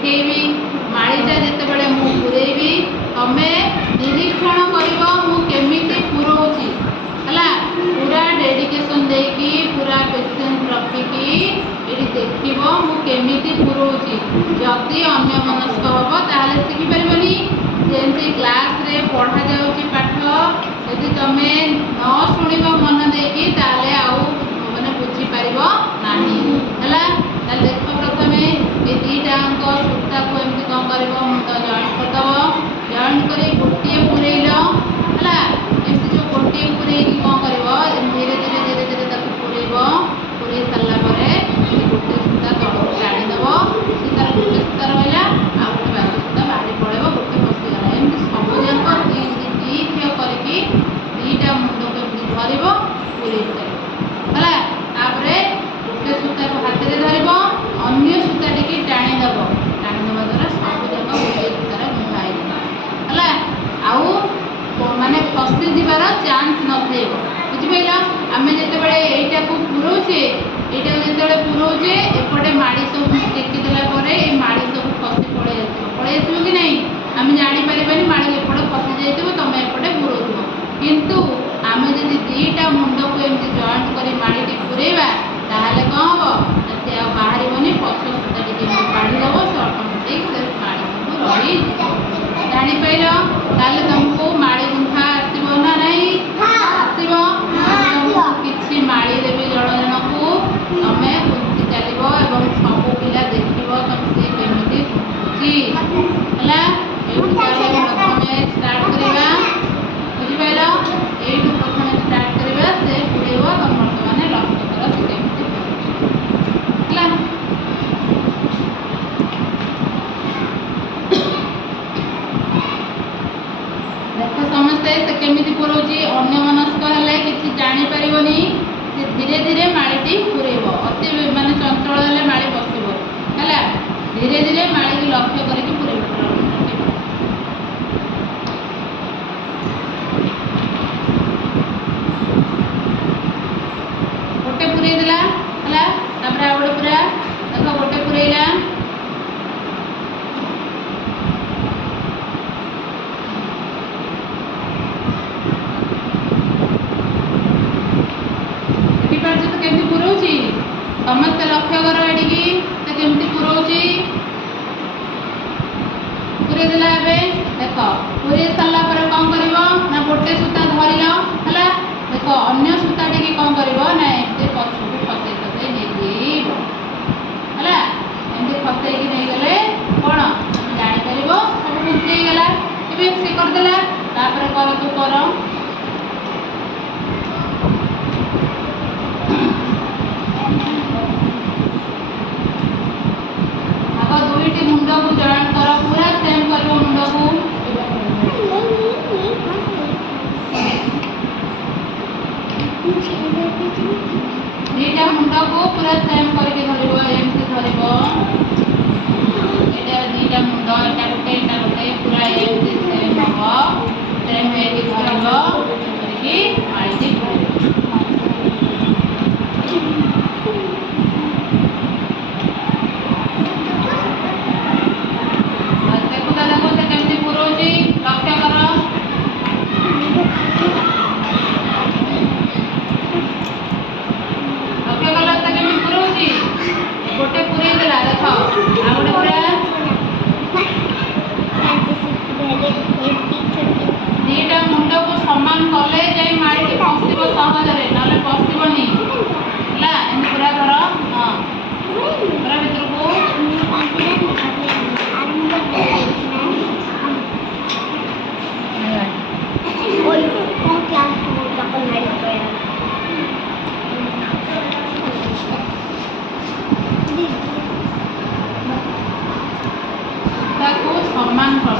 ଦେଖେଇବି ମାଳିଟା ଯେତେବେଳେ ମୁଁ ପୁରେଇବି ତମେ ନିରୀକ୍ଷଣ କରିବ ମୁଁ କେମିତି ପୁରଉଛି ହେଲା। पूरा डेडिकेशन देकी पूरा पेशेंस रखिकी एटी देखिब मु केमिति पुरोची। जदि अन्य मनस्क हम ताहले शिखि परिबनी। जेमती क्लास रे पढ़ा जाउची पाठ यदि तमे न शुणिब मन देकी ताहले आउ माने बुझी पारिबो नाही हला। ताले देखो प्रथमे ए दीटा अंक सूता को एमती कोन करबो मुंड जॉइंट करदबो। जॉइंट करी गोटिए पुरेइलो हला। एमती जो गोटिए पुरेइकी कोन करबो धीरे धीरे धीरे धीरे ताको पुरेइबो। पुरेइ सारला परे गोटे सूता तळको टाणी दबो। से तार गोटे सूता रहला आ गोटे बाकी सूता बाहरी पळेबो गोटे फसी गला। एमती सब जाक दी थिय करिकी दीटा मुंड को एमती धरिबो पुरेइ पारिबो हला। तापरे गोटे सूता को हाथ रे धरिबो अन्य सूता टिके टाणी दबो। टाणी दबा द्वारा सब जाक गोटे सूतार मुहाई हला। आउ माने फसी जीवार चांस न थेबो बुझिपाइला। आमे जेतेबेले एटा को पुरोचे एटा जेतेबेले पुरोचे एपटे माड़ी सब टेकी देला परे ए माड़ी सब फसी पळे आसीबो कि नहीं आमे जानि परिबानी। माड़ी एपटे फसी जाइतिबो तमे एपटे पुरोथिबो। किंतु आमे जदि दीटा मुंड को एमती जॉइंट करी माड़ी टी पुरेबा ताहाले कोन हबो से आ बाहरिबोनी। पछ सूता टी काढी दबो से ऑटोमेटिक से माड़ी सब रही जानि पाइलो। ताले तुमको माड़ी गुंठा आसीबो ना नहीं आसीबो। तुमको किछि माड़ी देबी जण जणकू तमे गुंथि चलिबो एवं सब पिला देखिबो तुम से केमिति गुंथुची हला। एठु ताले प्रथमे स्टार्ट करिबा बुझि पाइलो। एठु प्रथमे स्टार्ट करिबा से पुरेबो तम माने लक्ष्य कर से केमिति हला। देखो समस्ते से केमिति पुरोची। अन्य मनस्क हेले किछि जानि परिबोनी। से धीरे धीरे माळीटी पुरेबो। अति माने चंचल हेले माळी बसिबो हला। धीरे धीरे माळी की लक्ष्य करिकि पुरेबो। गोटे पुरेइ देला हला। तापर आ गोटे पूरा देखो गोटे पुरेइला केमती पुरोची समस्त लक्ष्य कर एडिकी से केमती पुरोची। पुरे देला एबे देखो पुरे सारला पर कोन करबो ना गोटे सूता धरिलो हला। देखो अन्य सूता टिके कोन करबो ना एते पछू फसै फसै नै जीवो हला। एते फसै कि नै गले कोन जानि करबो सब कुछ गला। एबे से कर देला तापर कर तू कर दुईटी मुंड को जॉइंट कर पूरा सेम करबो मुंड को। दीटा मुंड को पूरा सेम करके धरिबो एमती धरिबो। एटा दीटा मुंड एटा गोटे पूरा एमती सेम हबो। सेम हेकी धरिबो करके माळीटी लक्ष्य कर। लक्ष्य कला से केमि पुरोची गोटे पुरेइ देला देखो आ गोटे पूरा दीटा मुंड को समान कले जाई माड़ी के पसिबो सहजरे नले पसिबोनी हला। एन पूरा धर हां पूरा भीतर को Oi, com classe da comédia. ताको सम्मान कर